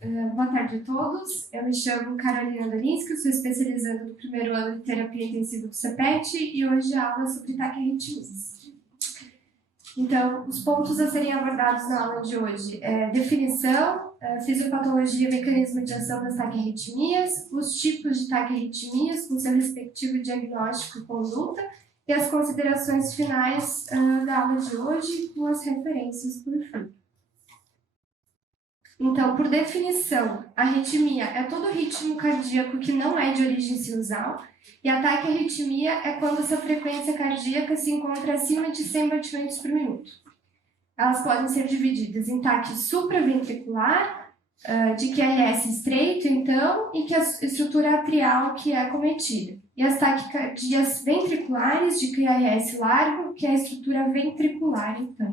Boa tarde a todos. Eu me chamo Carolina Dolinsky, sou especializanda do primeiro ano de terapia intensiva do CEPET e hoje a aula é sobre taquiarritmias. Então, os pontos a serem abordados na aula de hoje é definição, fisiopatologia e mecanismo de ação das taquiarritmias, os tipos de taquiarritmias com seu respectivo diagnóstico e conduta e as considerações finais da aula de hoje com as referências por fim. Então, por definição, a arritmia é todo ritmo cardíaco que não é de origem sinusal, e a taquiarritmia é quando essa frequência cardíaca se encontra acima de 100 batimentos por minuto. Elas podem ser divididas em taque supraventricular, de QRS estreito, então, e que a estrutura atrial que é acometida. E as taquicardias ventriculares de QRS largo, que é a estrutura ventricular, então.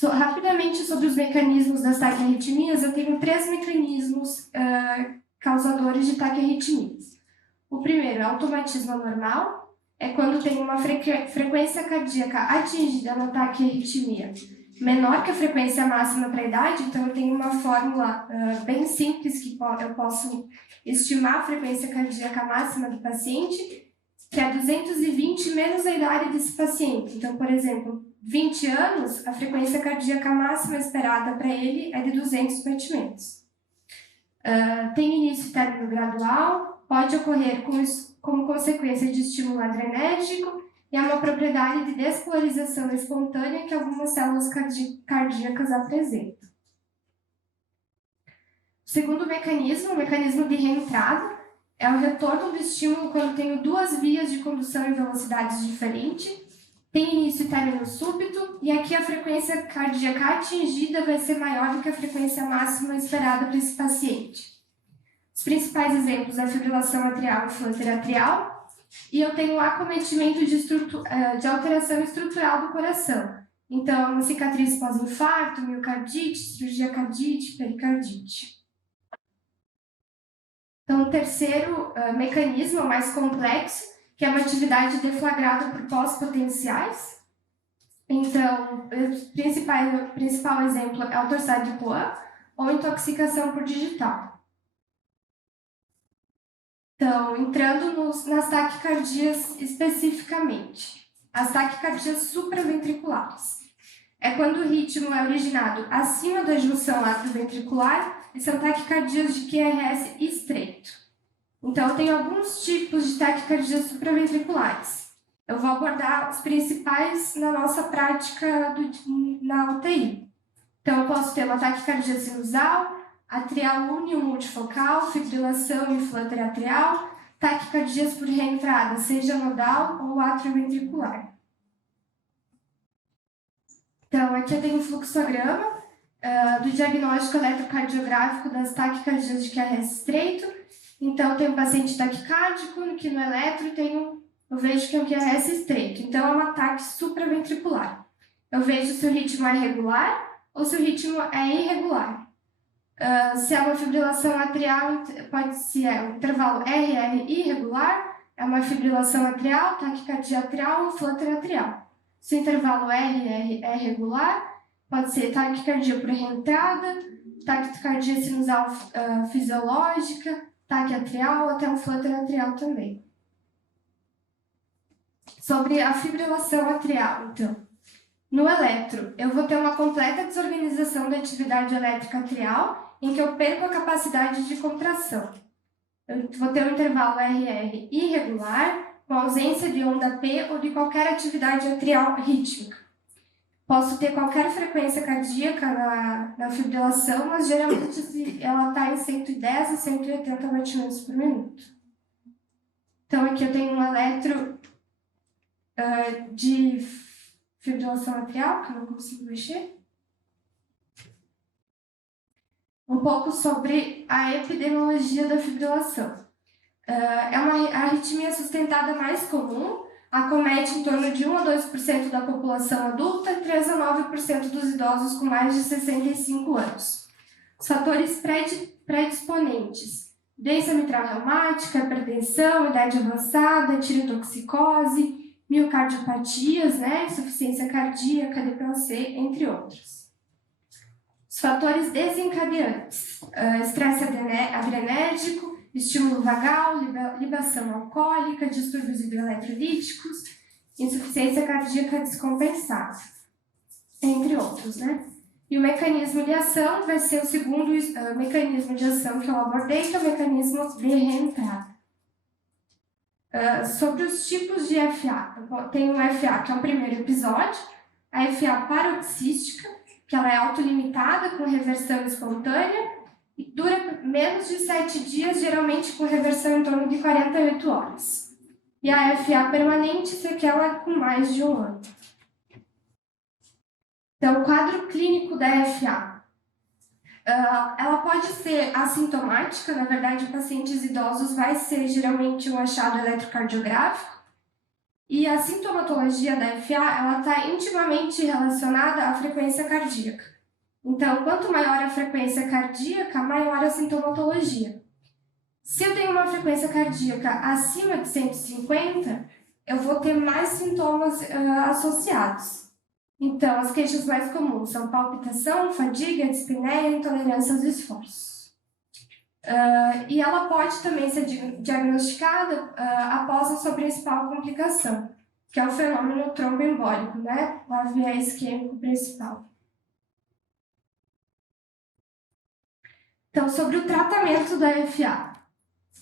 Rapidamente sobre os mecanismos das taquiarritmias, eu tenho 3 mecanismos causadores de taquiarritmias. O primeiro é o automatismo anormal, é quando tem uma frequência cardíaca atingida na taquiarritmia menor que a frequência máxima para a idade, então eu tenho uma fórmula bem simples que eu posso estimar a frequência cardíaca máxima do paciente, que é 220 menos a idade desse paciente. Então, por exemplo, 20 anos, a frequência cardíaca máxima esperada para ele é de 200 batimentos. Tem início e término gradual, pode ocorrer como consequência de estímulo adrenérgico e é uma propriedade de despolarização espontânea que algumas células cardíacas apresentam. O segundo mecanismo, o mecanismo de reentrada, é o retorno do estímulo quando tenho 2 vias de condução em velocidades diferentes, tem início e término súbito, e aqui a frequência cardíaca atingida vai ser maior do que a frequência máxima esperada para esse paciente. Os principais exemplos é a fibrilação atrial e flúter atrial, e eu tenho acometimento de alteração estrutural do coração. Então, uma cicatriz pós-infarto, miocardite, cirurgia cardite, pericardite. Então, o terceiro mecanismo mais complexo, que é uma atividade deflagrada por pós-potenciais. Então, o principal exemplo é o torsade de Poix ou intoxicação por digital. Então, entrando nas taquicardias especificamente. As taquicardias supraventriculares. É quando o ritmo é originado acima da junção atrioventricular e são taquicardias de QRS estreito. Então, eu tenho alguns tipos de taquicardias supraventriculares. Eu vou abordar os principais na nossa prática na UTI. Então, eu posso ter uma taquicardia sinusal, atrial único multifocal, fibrilação e flúter atrial, taquicardias por reentrada, seja nodal ou atrioventricular. Então, aqui eu tenho um fluxograma do diagnóstico eletrocardiográfico das taquicardias de QRS estreito. Então, eu tenho um paciente taquicárdico, que no eletro eu vejo que é um QRS estreito. Então, é um ataque supraventricular. Eu vejo se o ritmo é regular ou se o ritmo é irregular. Se é uma fibrilação atrial, se é um intervalo RR irregular, é uma fibrilação atrial, taquicardia atrial ou flúter atrial. Se o intervalo RR é regular, pode ser taquicardia por reentrada, taquicardia sinusal fisiológica, taque atrial ou até um flúter atrial também. Sobre a fibrilação atrial, então. No eletro, eu vou ter uma completa desorganização da atividade elétrica atrial, em que eu perco a capacidade de contração. Eu vou ter um intervalo RR irregular, com ausência de onda P ou de qualquer atividade atrial rítmica. Posso ter qualquer frequência cardíaca na fibrilação, mas geralmente ela está em 110 a 180 batimentos por minuto. Então, aqui eu tenho um eletro de fibrilação atrial, que eu não consigo mexer. Um pouco sobre a epidemiologia da fibrilação. É uma arritmia sustentada mais comum, acomete em torno de 1 a 2% da população adulta e 3 a 9% dos idosos com mais de 65 anos. Os fatores predisponentes: doença mitral reumática, hipertensão, idade avançada, tireotoxicose, miocardiopatias, insuficiência cardíaca, DPOC, entre outros. Os Os fatores desencadeantes: estresse adrenérgico, estímulo vagal, libação alcoólica, distúrbios hidroeletrolíticos, insuficiência cardíaca descompensada, entre outros, né? E o mecanismo de ação vai ser o segundo mecanismo de ação que eu abordei, que é o mecanismo de reentrada. Sobre os tipos de FA, tem o FA, que é o primeiro episódio, a FA paroxística, que ela é autolimitada, com reversão espontânea, e dura menos de 7 dias, geralmente com reversão em torno de 48 horas. E a FA permanente, que é aquela com mais de 1 ano. Então, o quadro clínico da FA. Ela pode ser assintomática, na verdade, em pacientes idosos vai ser geralmente um achado eletrocardiográfico, e a sintomatologia da FA ela está intimamente relacionada à frequência cardíaca. Então, quanto maior a frequência cardíaca, maior a sintomatologia. Se eu tenho uma frequência cardíaca acima de 150, eu vou ter mais sintomas associados. Então, as queixas mais comuns são palpitação, fadiga, dispneia e intolerância aos esforços. E ela pode também ser diagnosticada após a sua principal complicação, que é o fenômeno tromboembólico, né? O AVE isquêmico principal. Então, sobre o tratamento da FA,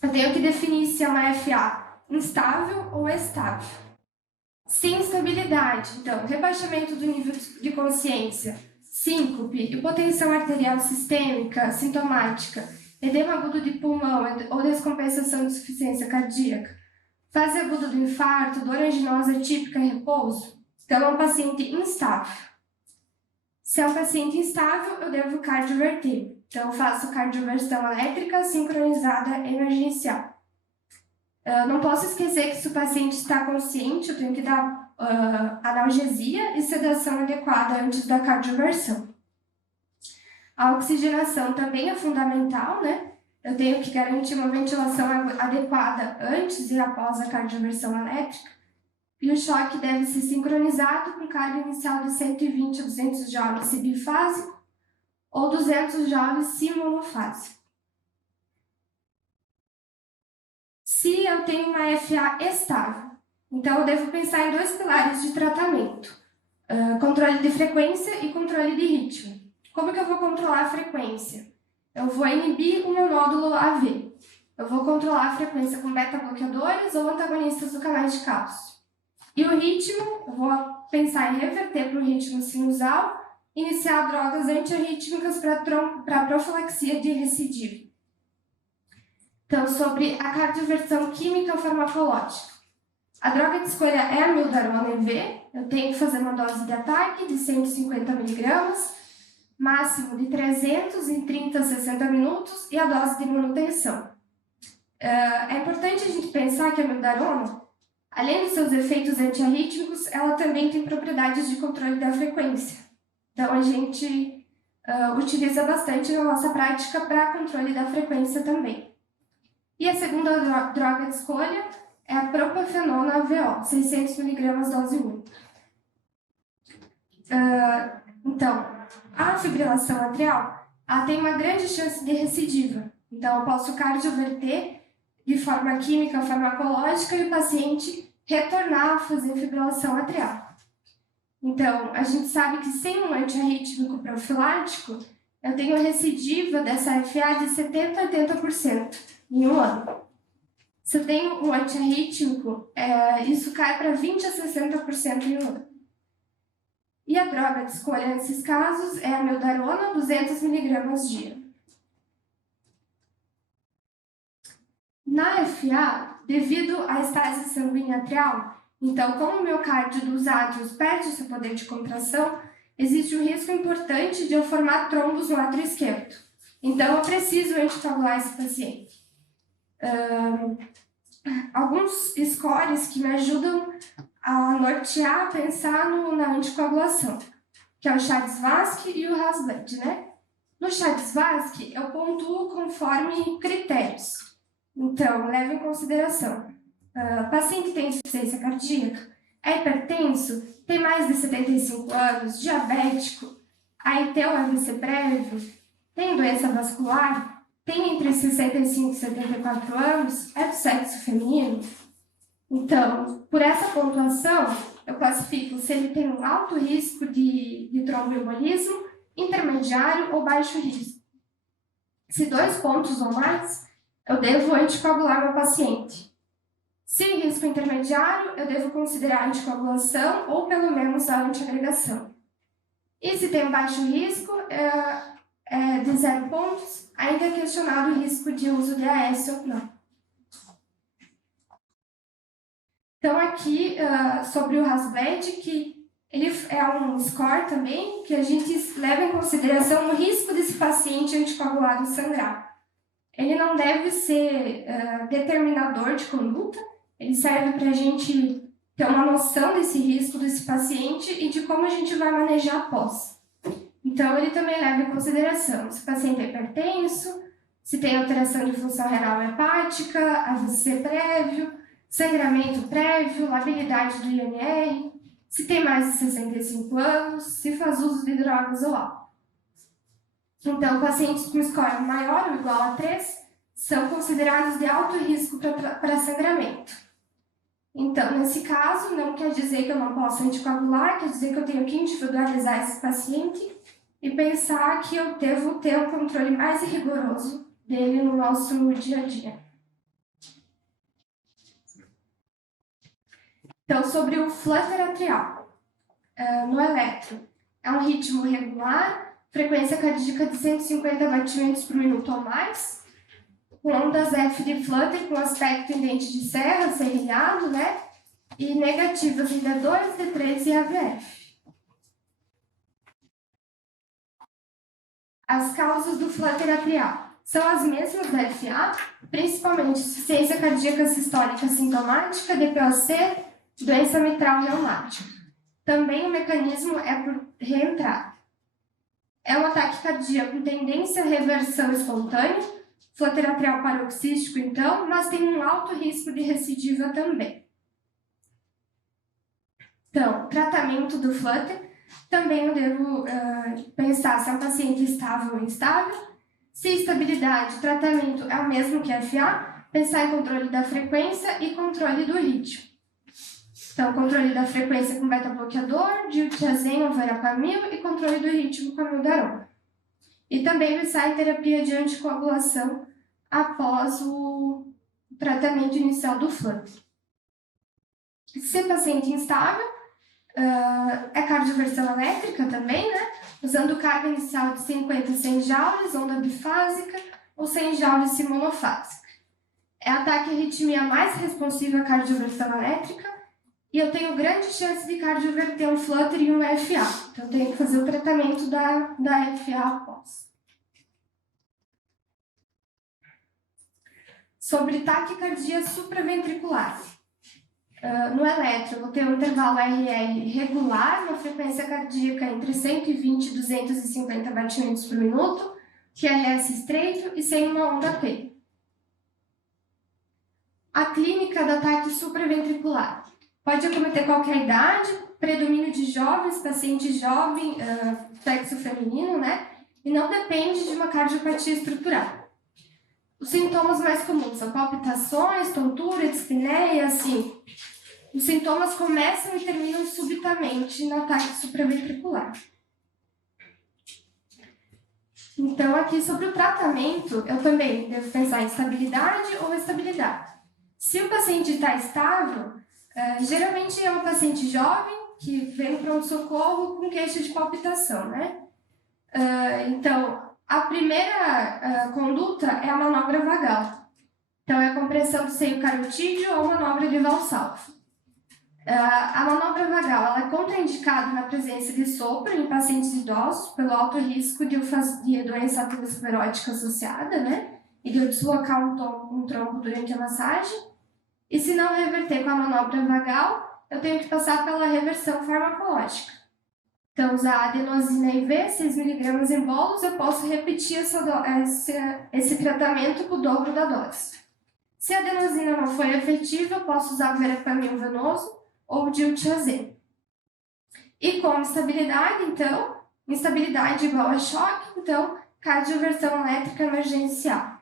eu tenho que definir se é uma FA instável ou estável. Sem instabilidade, então, rebaixamento do nível de consciência, síncope, hipotensão arterial sistêmica, sintomática, edema agudo de pulmão ou descompensação de insuficiência cardíaca, fase aguda do infarto, dor anginosa típica e repouso. Então, é um paciente instável. Se é um paciente instável, eu devo cardioverter. Então, eu faço cardioversão elétrica sincronizada emergencial. Não posso esquecer que se o paciente está consciente, eu tenho que dar analgesia e sedação adequada antes da cardioversão. A oxigenação também é fundamental, né? Eu tenho que garantir uma ventilação adequada antes e após a cardioversão elétrica. E o choque deve ser sincronizado com carga inicial de 120 a 200 joules se bifásico ou 200 joules se monofásico. Se eu tenho uma FA estável, então eu devo pensar em 2 pilares de tratamento: controle de frequência e controle de ritmo. Como que eu vou controlar a frequência? Eu vou inibir o meu nódulo AV. Eu vou controlar a frequência com beta-bloqueadores ou antagonistas do canal de cálcio. E o ritmo, eu vou pensar em reverter para o ritmo sinusal, iniciar drogas antiarrítmicas para profilaxia de recidiva. Então, sobre a cardioversão química farmacológica. A droga de escolha é a mildarona EV. Eu tenho que fazer uma dose de ataque de 150 mg, máximo de 300 em 30 a 60 minutos e a dose de manutenção. É importante a gente pensar que a mildarona, além dos seus efeitos antiarrítmicos, ela também tem propriedades de controle da frequência. Então, a gente utiliza bastante na nossa prática para controle da frequência também. E a segunda droga de escolha é a propafenona AVO, 600 mg dose única. Então, a fibrilação atrial tem uma grande chance de recidiva. Então, eu posso cardioverter de forma química farmacológica e o paciente retornar a fazer fibrilação atrial. Então, a gente sabe que sem um antiarrítmico profilático, eu tenho recidiva dessa FA de 70% a 80% em 1 ano. Se eu tenho um antiarrítmico, isso cai para 20% a 60% em 1 ano. E a droga de escolha nesses casos é a mildarona, 200 mg dia. Na FA, devido à estase sanguínea atrial, então, como o miocárdio dos átrios perde o seu poder de contração, existe um risco importante de eu formar trombos no átrio esquerdo. Então, eu preciso anticoagular esse paciente. Alguns scores que me ajudam a nortear, a pensar na anticoagulação, que é o Chades-Vasque e o Hasbled, né? No Chades-Vasque, eu pontuo conforme critérios. Então, leve em consideração: paciente tem insuficiência cardíaca, é hipertenso, tem mais de 75 anos, diabético, aí tem o AVC prévio, tem doença vascular, tem entre 65 e 74 anos, é do sexo feminino. Então, por essa pontuação, eu classifico se ele tem um alto risco de tromboembolismo, intermediário ou baixo risco. Se 2 pontos ou mais, eu devo anticoagular meu paciente. Se risco intermediário, eu devo considerar a anticoagulação ou pelo menos a antiagregação. E se tem baixo risco, de 0 pontos, ainda é questionado o risco de uso de AS ou não. Então, aqui, sobre o RAS-BLED, que ele é um score também, que a gente leva em consideração o risco desse paciente anticoagulado sangrar. Ele não deve ser determinador de conduta, ele serve para a gente ter uma noção desse risco desse paciente e de como a gente vai manejar após. Então, ele também leva em consideração se o paciente é hipertenso, se tem alteração de função renal hepática, AVC prévio, sangramento prévio, labilidade do INR, se tem mais de 65 anos, se faz uso de drogas ou álcool. Então, pacientes com score maior ou igual a 3 são considerados de alto risco para sangramento. Então, nesse caso, não quer dizer que eu não possa anticoagular, quer dizer que eu tenho que individualizar esse paciente e pensar que eu devo ter um controle mais rigoroso dele no nosso dia a dia. Então, sobre o flutter atrial, no eletro, é um ritmo regular, frequência cardíaca de 150 batimentos por minuto ou mais, com ondas F de flutter com aspecto em dente de serra, serrilhado, né? E negativas em D2, D3 e AVF. As causas do flutter atrial são as mesmas da FA, principalmente insuficiência cardíaca sistólica sintomática, DPOC, doença mitral reumática. Também o mecanismo é por reentrada. É um ataque cardíaco com tendência à reversão espontânea, flutter atrial paroxístico, então, mas tem um alto risco de recidiva também. Então, tratamento do flutter, também eu devo pensar se é um paciente estável ou instável. Se estabilidade, tratamento é o mesmo que FA, pensar em controle da frequência e controle do ritmo. Então, controle da frequência com beta-bloqueador, diltiazem ou verapamil e controle do ritmo com amiodarona. E também pensar em terapia de anticoagulação após o tratamento inicial do flutter. Se é paciente instável, é cardioversão elétrica também, né? Usando carga inicial de 50 a 100 joules, onda bifásica, ou 100 joules monofásica. É ataque à arritmia mais responsiva à cardioversão elétrica, e eu tenho grande chance de cardioverter um flutter e um FA. Então, eu tenho que fazer o tratamento da FA após. Sobre taquicardia supraventricular. No eletro, eu vou ter um intervalo RR regular, uma frequência cardíaca entre 120 e 250 batimentos por minuto, QRS estreito e sem uma onda P. A clínica do ataque supraventricular. Pode acometer qualquer idade, predomínio de jovens, paciente jovem, sexo feminino, né? E não depende de uma cardiopatia estrutural. Os sintomas mais comuns são palpitações, tontura, dispneia, assim. Os sintomas começam e terminam subitamente no ataque supraventricular. Então, aqui sobre o tratamento, eu também devo pensar em estabilidade ou estabilidade. Se o paciente está estável, geralmente é um paciente jovem que vem no pronto-socorro com queixa de palpitação, né? Então, a primeira conduta é a manobra vagal. Então, é a compressão do seio carotídeo ou manobra de Valsalva. A manobra vagal ela é contraindicada na presença de sopro em pacientes idosos pelo alto risco de doença aterosclerótica associada, né? E de eu deslocar um trombo durante a massagem. E se não reverter com a manobra vagal, eu tenho que passar pela reversão farmacológica. Então, usar adenosina IV, 6 mg em bolos, eu posso repetir esse tratamento com o dobro da dose. Se a adenosina não for efetiva, eu posso usar verapamil venoso ou diltiazem. E com estabilidade, então, Instabilidade igual a choque, então, cardioversão elétrica emergencial.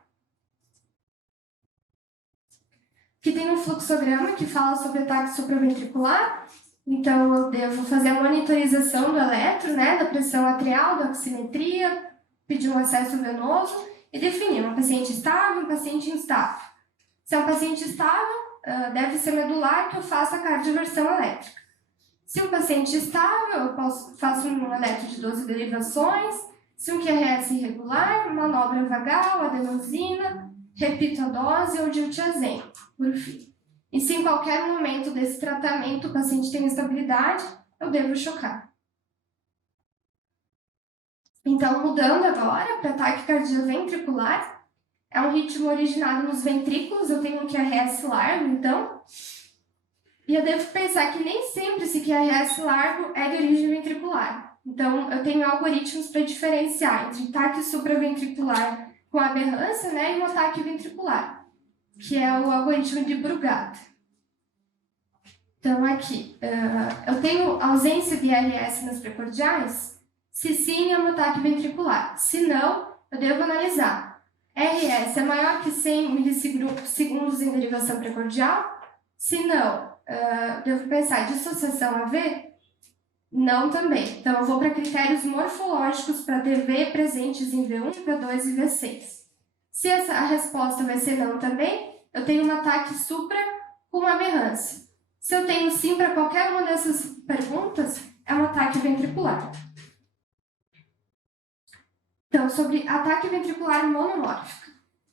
Aqui tem um fluxograma que fala sobre ataque supraventricular. Então, eu devo fazer a monitorização do eletro, né, da pressão atrial, da oximetria, pedir um acesso venoso e definir um paciente estável e um paciente instável. Se é um paciente estável, deve ser medular que eu faça a cardioversão elétrica. Se um paciente estável, eu faço um eletro de 12 derivações. Se um QRS irregular, manobra vagal, adenosina, repito a dose ou diltiazem, por fim. E se em qualquer momento desse tratamento o paciente tem instabilidade, eu devo chocar. Então, mudando agora para ataque cardioventricular, é um ritmo originado nos ventrículos, eu tenho um QRS largo, então, e eu devo pensar que nem sempre esse QRS largo é de origem ventricular. Então, eu tenho algoritmos para diferenciar entre ataque supraventricular com aberrância, né, e um ataque ventricular, que é o algoritmo de Brugada. Então, aqui, eu tenho ausência de ILS nas precordiais? Se sim, é um ataque ventricular. Se não, eu devo analisar. RS é maior que 100 milissegundos em derivação precordial? Se não, devo pensar dissociação AV? Não também. Então, eu vou para critérios morfológicos para DV presentes em V1, V2 e V6. Se a resposta vai ser não também, eu tenho um ataque supra com aberrância. Se eu tenho sim para qualquer uma dessas perguntas, é um ataque ventricular. Então, sobre ataque ventricular monomórfico.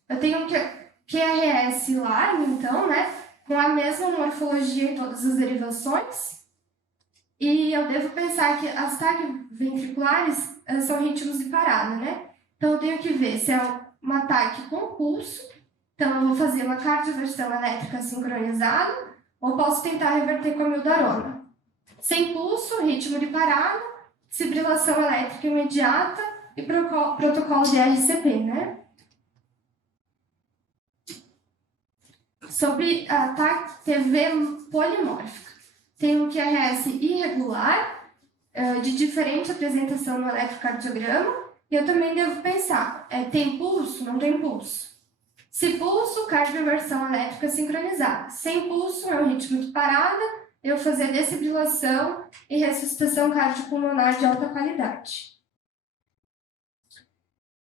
Eu tenho um QRS largo, então, né, com a mesma morfologia em todas as derivações. E eu devo pensar que as ataques ventriculares são ritmos de parada, né? Então, eu tenho que ver se é um ataque com pulso. Então, eu vou fazer uma cardioversão elétrica sincronizada, ou posso tentar reverter com a mildarona. Sem pulso, ritmo de parada, fibrilação elétrica imediata e protocolo de RCP, né? Sobre ataque TV polimórfica. Tem um QRS irregular, de diferente apresentação no eletrocardiograma, e eu também devo pensar, tem pulso? Não tem pulso. Se pulso, cardioversão elétrica sincronizada. Sem pulso, é um ritmo de parada, eu fazer desfibrilação e ressuscitação cardiopulmonar de alta qualidade.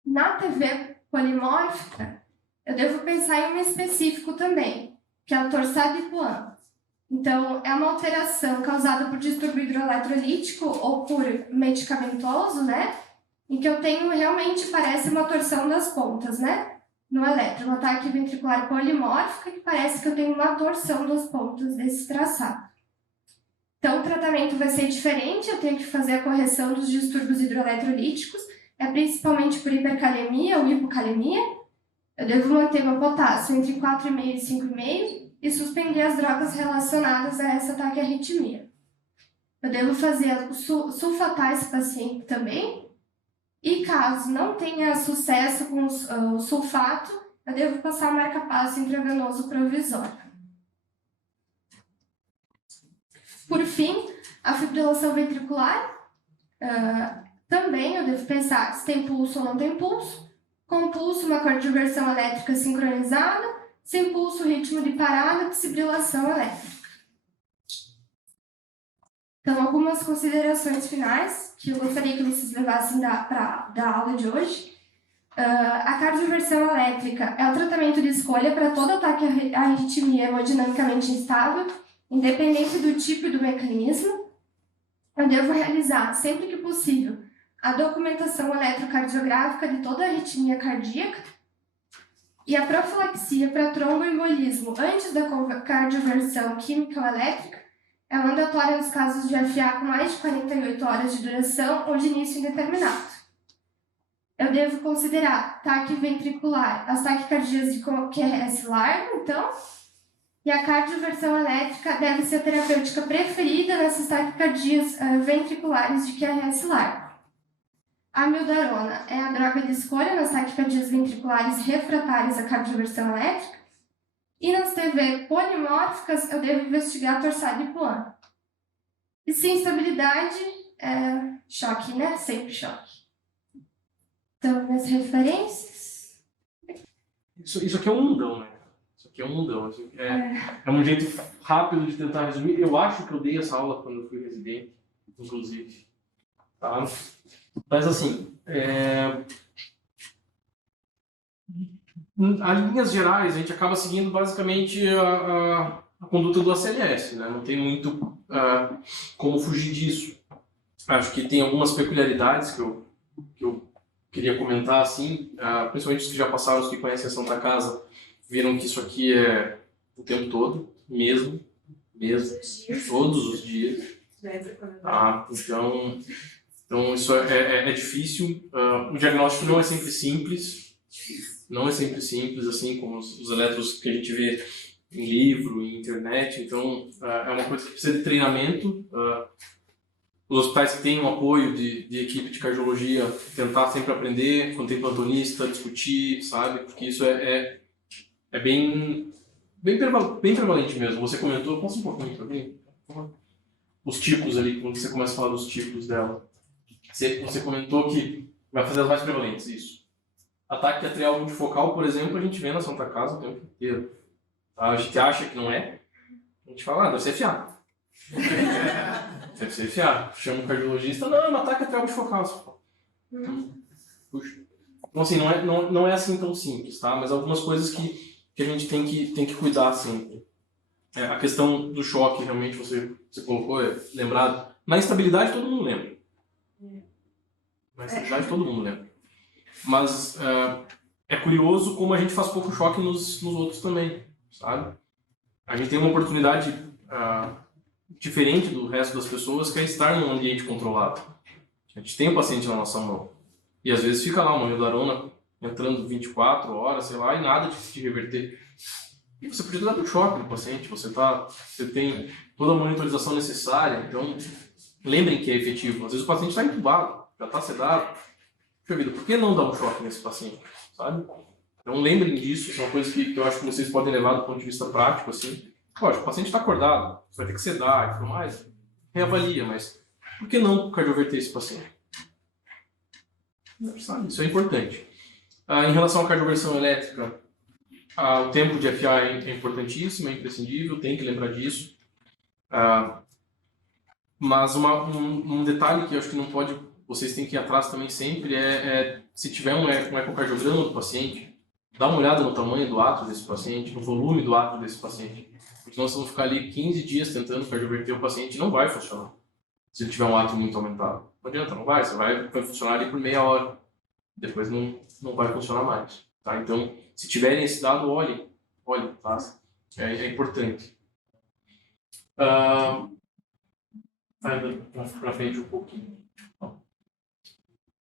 Na TV polimórfica, eu devo pensar em um específico também, que é o Torsades-de Pointes. Então, é uma alteração causada por distúrbio hidroeletrolítico ou por medicamentoso, né? Em que eu tenho realmente, parece uma torção das pontas, né? No eletro, um ataque ventricular polimórfico, que parece que eu tenho uma torção das pontas desse traçado. Então, o tratamento vai ser diferente, eu tenho que fazer a correção dos distúrbios hidroeletrolíticos, principalmente por hipercalemia ou hipocalemia. Eu devo manter meu potássio entre 4,5 e 5,5 e suspender as drogas relacionadas a esse ataque à arritmia. Eu devo fazer sulfatar esse paciente também. E caso não tenha sucesso com o sulfato, eu devo passar marca-passo intravenoso provisório. Por fim, a fibrilação ventricular, também eu devo pensar se tem pulso ou não tem pulso. Com pulso, uma cardioversão elétrica sincronizada. Sem pulso, ritmo de parada, fibrilação elétrica. Então, algumas considerações finais que eu gostaria que vocês levassem da aula de hoje. A cardioversão elétrica é o tratamento de escolha para todo ataque à arritmia hemodinamicamente instável, independente do tipo e do mecanismo. Eu devo realizar, sempre que possível, a documentação eletrocardiográfica de toda a arritmia cardíaca e a profilaxia para tromboembolismo antes da cardioversão químico-elétrica é mandatória nos casos de FA com mais de 48 horas de duração ou de início indeterminado. Eu devo considerar ataque ventricular, as taquicardias de QRS largo, então, e a cardioversão elétrica deve ser a terapêutica preferida nessas taquicardias ventriculares de QRS largo. A mildarona é a droga de escolha nas taquicardias ventriculares refratárias à cardioversão elétrica. E nas TV polimórficas, eu devo investigar a Torsades-de Pointes. E se instabilidade, choque, né? Sempre choque. Então, minhas referências. Isso aqui é um mundão, né? Isso aqui é um mundão. É um jeito rápido de tentar resumir. Eu acho que eu dei essa aula quando eu fui residente, inclusive. Tá? Mas assim, as linhas gerais, a gente acaba seguindo basicamente a conduta do ACLS, né? Não tem muito como fugir disso. Acho que tem algumas peculiaridades que eu queria comentar, assim, principalmente os que já passaram, os que conhecem a Santa Casa, viram que isso aqui é o tempo todo, mesmo, todos os dias. Tá? Então isso é difícil. O diagnóstico não é sempre simples, assim como os eletros que a gente vê em livro, em internet. Então é uma coisa que precisa de treinamento. Os hospitais que têm o apoio de equipe de cardiologia, tentar sempre aprender, quando tem plantonista, discutir, sabe? Porque isso é bem prevalente mesmo. Você comentou, passa um pouquinho para mim, os tipos ali, quando você começa a falar dos tipos dela. Você comentou que vai fazer as mais prevalentes, isso. Ataque atrial multifocal, por exemplo, a gente vê na Santa Casa o tempo inteiro. Tá? A gente acha que não é, a gente fala, deve ser FA. Deve ser FA. Chama o cardiologista, não, ataque atrial multifocal. Puxa. Então, assim, não é assim tão simples, tá? Mas algumas coisas que a gente tem que cuidar sempre. A questão do choque, realmente, você colocou, lembrado. Na instabilidade, todo mundo lembra. Na instabilidade, todo mundo lembra. Mas é curioso como a gente faz pouco choque nos outros também, sabe? A gente tem uma oportunidade diferente do resto das pessoas, que é estar num ambiente controlado. A gente tem o paciente na nossa mão. E às vezes fica lá uma amiodarona entrando 24 horas, sei lá, e nada de reverter. E você podia dar um choque no paciente, você tem toda a monitorização necessária, então lembrem que é efetivo. Às vezes o paciente está entubado, já está sedado. Puxa vida, por que não dar um choque nesse paciente, sabe? Então lembrem disso, isso é uma coisa que eu acho que vocês podem levar do ponto de vista prático, assim. Lógico, o paciente está acordado, você vai ter que sedar e tudo mais, reavalia, mas por que não cardioverter esse paciente? Sabe? Isso é importante. Em relação à cardioversão elétrica, o tempo de FA é importantíssimo, é imprescindível, tem que lembrar disso. Mas um detalhe que eu acho que não pode, vocês têm que ir atrás também sempre, se tiver um ecocardiograma do paciente, dá uma olhada no tamanho do átrio desse paciente, no volume do átrio desse paciente. Porque nós vamos ficar ali 15 dias tentando cardioverter o paciente e não vai funcionar. Se ele tiver um átrio muito aumentado. Não adianta, não vai. Você vai funcionar ali por meia hora. Depois não vai funcionar mais. Tá? Então, se tiverem esse dado, olhem, tá? É importante. Vai para frente um pouquinho.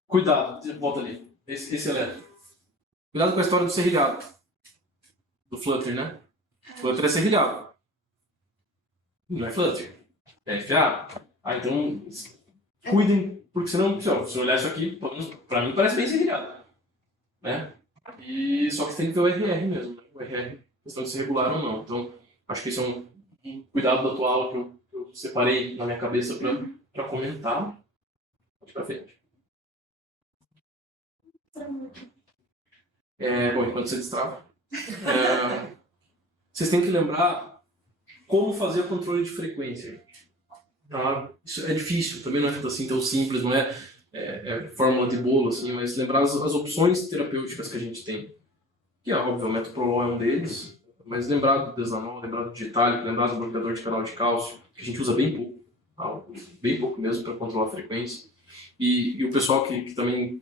Cuidado, volta ali. Esse elétrico. Cuidado com a história do serrilhado. Do flutter, né? Flutter é serrilhado. Não é flutter. É FA. Então, cuidem, porque senão, se eu olhar isso aqui, para mim parece bem serrilhado. Né? Só que tem que ver o RR mesmo. Né? O RR, questão de ser regular ou não. Então, acho que isso é um cuidado da tua aula que eu separei na minha cabeça para comentar. Pode ir para frente. Bom, enquanto você destrava. Vocês têm que lembrar como fazer o controle de frequência. Tá? Isso é difícil, também não é assim tão simples, não é fórmula de bolo, assim, mas lembrar as opções terapêuticas que a gente tem. Que, óbvio, o metoprolol é um deles, mas lembrar do Desanol, lembrar do digitálico, lembrar do bloqueador de canal de cálcio, que a gente usa bem pouco, tá? Bem pouco mesmo para controlar a frequência. E o pessoal que também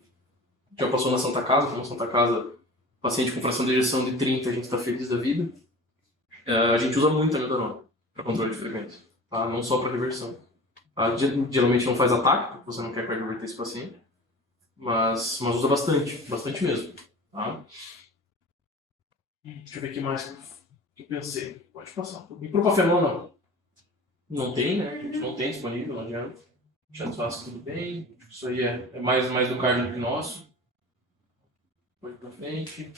já passou na Santa Casa, como Santa Casa, paciente com fração de ejeção de 30, a gente está feliz da vida. A gente usa muito a amiodarona para controle de frequência, tá? Não só para reversão. Geralmente não faz ataque, porque você não quer cardioverter esse paciente, mas usa bastante mesmo. Tá? Deixa eu ver o que mais que eu pensei. Pode passar. E propafenol não tem, né? A gente não tem disponível, não adianta. Já faz tudo bem. Isso aí é mais do cardio do que nosso. Pode ir pra frente.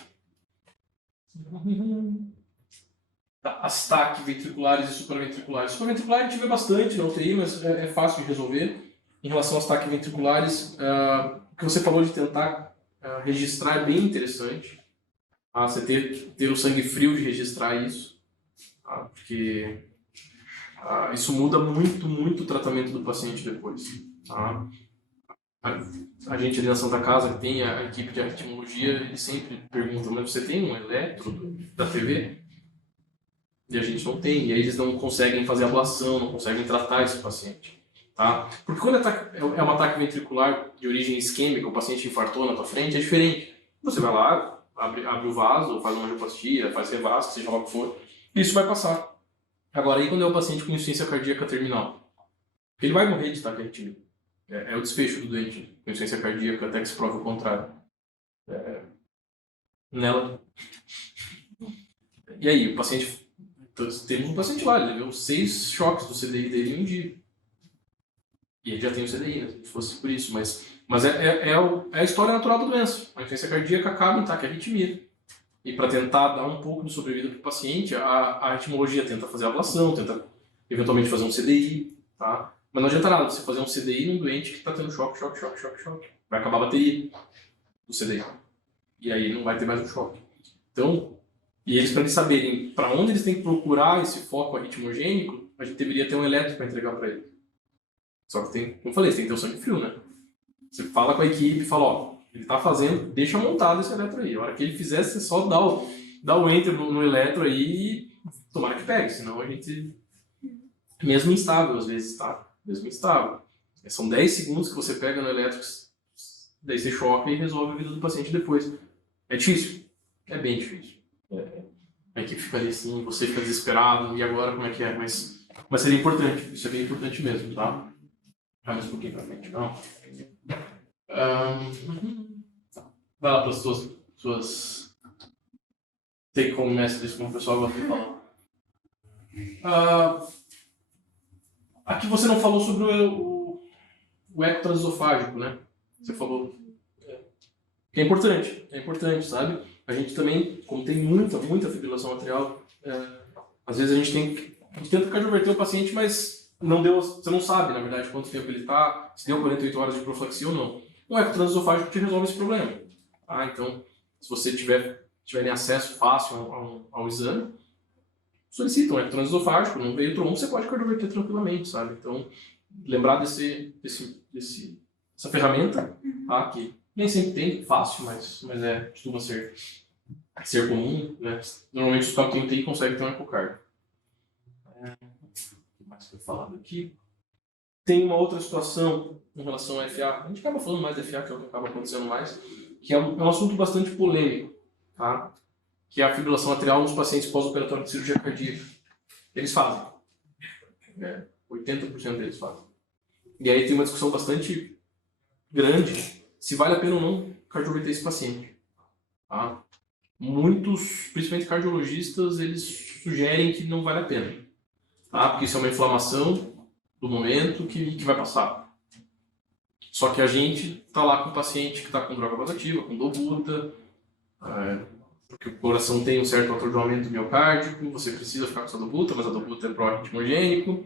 As TAC ventriculares e supraventriculares. Supraventricular a gente vê bastante na UTI, mas é fácil de resolver. em relação aos ataques ventriculares, o que você falou de tentar registrar é bem interessante. Você ter o sangue frio de registrar isso, porque isso muda muito, muito o tratamento do paciente depois. Tá? A gente ali na Santa Casa, que tem a equipe de arritmologia, eles sempre perguntam, mas você tem um eletro da TV? E a gente não tem, e aí eles não conseguem fazer ablação, não conseguem tratar esse paciente. Tá? Porque quando é um ataque ventricular de origem isquêmica, o paciente infartou na tua frente, é diferente. Você vai lá, abre o vaso, faz uma angioplastia, faz revasco, seja lá o que for, e isso vai passar. Agora, aí quando é o paciente com insuficiência cardíaca terminal, ele vai morrer de ataque arritmia. É o desfecho do doente com insuficiência cardíaca até que se prove o contrário. Nela. E aí, o paciente... Então, temos um paciente lá, ele levou 6 choques do CDI dele em um dia. E ele já tem o CDI, né? Se fosse por isso. Mas é a história natural da doença. A insuficiência cardíaca acaba em ataque arritmia. E para tentar dar um pouco de sobrevida para o paciente, a arritmologia tenta fazer a ablação, tenta eventualmente fazer um CDI, tá? Mas não adianta nada você fazer um CDI num doente que está tendo choque. Vai acabar a bateria do CDI. E aí não vai ter mais um choque. Então, e eles, para eles saberem para onde eles têm que procurar esse foco arritmogênico, a gente deveria ter um eletro para entregar para ele. Só que tem, como eu falei, você tem que ter o sangue frio, né? Você fala com a equipe e fala, ó, ele tá fazendo, deixa montado esse eletro aí. A hora que ele fizer, você só dá o enter no eletro aí e tomara que pegue, senão a gente... Mesmo instável, às vezes, tá? Mesmo instável. São 10 segundos que você pega no eletro, daí você choca e resolve a vida do paciente depois. É difícil? É bem difícil. A equipe fica ali assim, você fica desesperado, e agora como é que é? Mas seria importante, isso é bem importante mesmo, tá? Mais um pouquinho pra frente, não. Vai lá para as suas take home messages, como o pessoal gosta de falar. Aqui você não falou sobre o eco transesofágico, né? Você falou que é importante, sabe? A gente também, como tem muita fibrilação atrial, às vezes a gente tenta cardioverter o paciente, mas não deu, você não sabe, na verdade, quanto tempo ele está, se deu 48 horas de profilaxia ou não. O eco transesofágico te resolve esse problema. Então, se você tiverem acesso fácil ao exame, solicita um eco transesofágico, não veio trombo, você pode cardioverter tranquilamente, sabe? Então, lembrar dessa ferramenta, que nem sempre tem, fácil, mas costuma ser comum, né? Normalmente os top 30 conseguem ter um ecocardio. O que mais foi falado aqui? Tem uma outra situação em relação ao FA, a gente acaba falando mais de FA, que é o que acaba acontecendo mais, que é um assunto bastante polêmico, tá? Que é a fibrilação atrial nos pacientes pós-operatórios de cirurgia cardíaca. Eles fazem. 80% deles fazem. E aí tem uma discussão bastante grande se vale a pena ou não cardioverter esse paciente. Tá? Muitos, principalmente cardiologistas, eles sugerem que não vale a pena. Tá? Porque isso é uma inflamação do momento que vai passar. Só que a gente está lá com o paciente que está com droga vasoativa, com dobuta, porque o coração tem um certo atordoamento miocárdico, você precisa ficar com essa dobuta, mas a dobuta é pró-arritmogênico.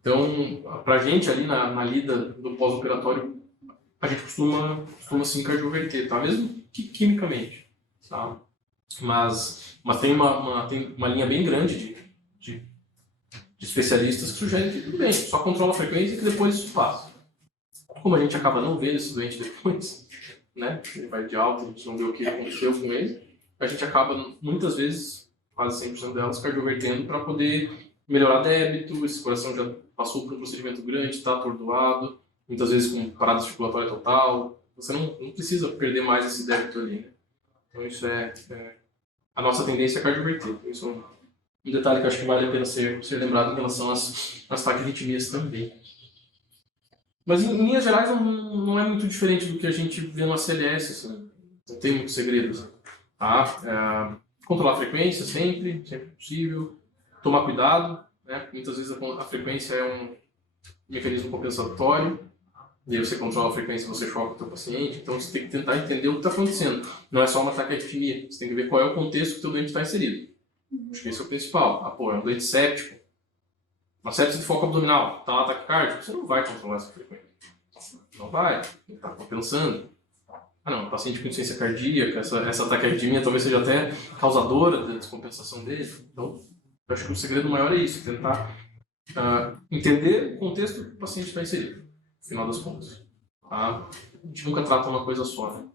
Então, para a gente ali na lida do pós-operatório, a gente costuma sim cardioverter, tá? Mesmo que quimicamente, tá? Mas tem uma linha bem grande de especialistas que sugerem que tudo bem, só controla a frequência e que depois isso passa. Como a gente acaba não vendo esse doente depois, né? Ele vai de alta, a gente não vê o que aconteceu com ele, a gente acaba, muitas vezes, quase 100% delas, cardiovertendo para poder melhorar débito, esse coração já passou por um procedimento grande, está atordoado, muitas vezes com parada circulatória total, você não precisa perder mais esse débito ali, né? Então isso a nossa tendência é cardioverter. Isso é um detalhe que eu acho que vale a pena ser lembrado em relação às taquirritmias também. Mas em linhas gerais não é muito diferente do que a gente vê no ACLS, assim, não tem muitos segredos. Tá? Controlar a frequência sempre possível, tomar cuidado, né? Muitas vezes a frequência é um mecanismo compensatório, e aí você controla a frequência, você choca o seu paciente, então você tem que tentar entender o que está acontecendo. Não é só uma taquiarritmia, você tem que ver qual é o contexto que o teu doente está inserido. Acho que esse é o principal. É um doente séptico, uma sepse de foco abdominal, está lá taquicárdico, você não vai controlar essa frequência. Não vai. Ele está compensando. Ah, não, paciente com insuficiência cardíaca, essa taquiarritmia talvez seja até causadora da descompensação dele. Então, eu acho que o segredo maior é isso, tentar entender o contexto que o paciente está inserido, no final das contas. Tá? A gente nunca trata uma coisa só, né?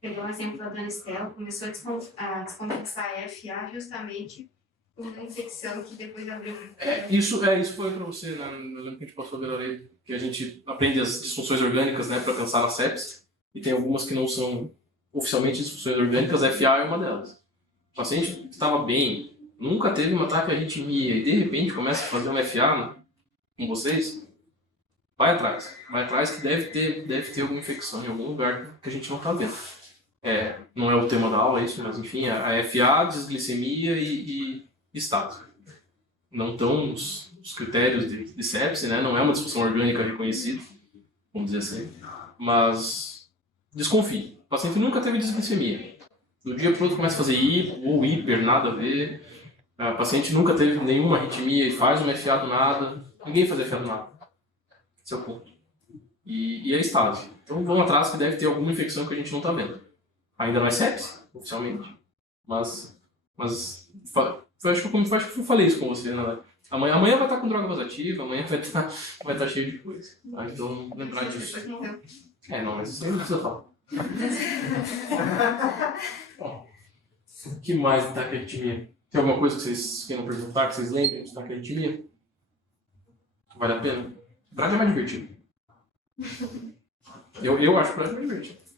Pegou o exemplo da dona Estela, começou a descompensar a FA justamente por uma infecção que depois abriu. Isso foi para você, né? Eu lembro que a gente passou a ver aí, que a gente aprende as disfunções orgânicas, né, para pensar na sepsis, e tem algumas que não são oficialmente disfunções orgânicas, a FA é uma delas. O paciente estava bem, nunca teve um ataque de arritmia, e de repente começa a fazer uma FA com vocês, vai atrás que deve ter alguma infecção em algum lugar que a gente não está vendo. Não é o tema da aula isso, mas enfim, a FA, desglicemia e estado. Não estão os critérios de sepse, né? Não é uma disfunção orgânica reconhecida, vamos dizer assim, mas desconfie. O paciente nunca teve desglicemia. Do dia para o outro começa a fazer hipo ou hiper, nada a ver. O paciente nunca teve nenhuma arritmia e faz uma FA do nada. Ninguém faz FA do nada. Esse é o ponto. E é estado. Então vão atrás que deve ter alguma infecção que a gente não está vendo. Ainda não é sepse, oficialmente, mas acho que eu falei isso com você, né? Amanhã vai estar com droga vasoativa, amanhã vai estar cheio de coisa. Tá? Então, lembrar disso. Não, mas isso aí não precisa falar. Bom, o que mais de taquiarritmia? Tem alguma coisa que vocês queiram perguntar, que vocês lembrem de taquiarritmia? Vale a pena? Brad é mais divertido. Eu acho que o Brad é mais divertido.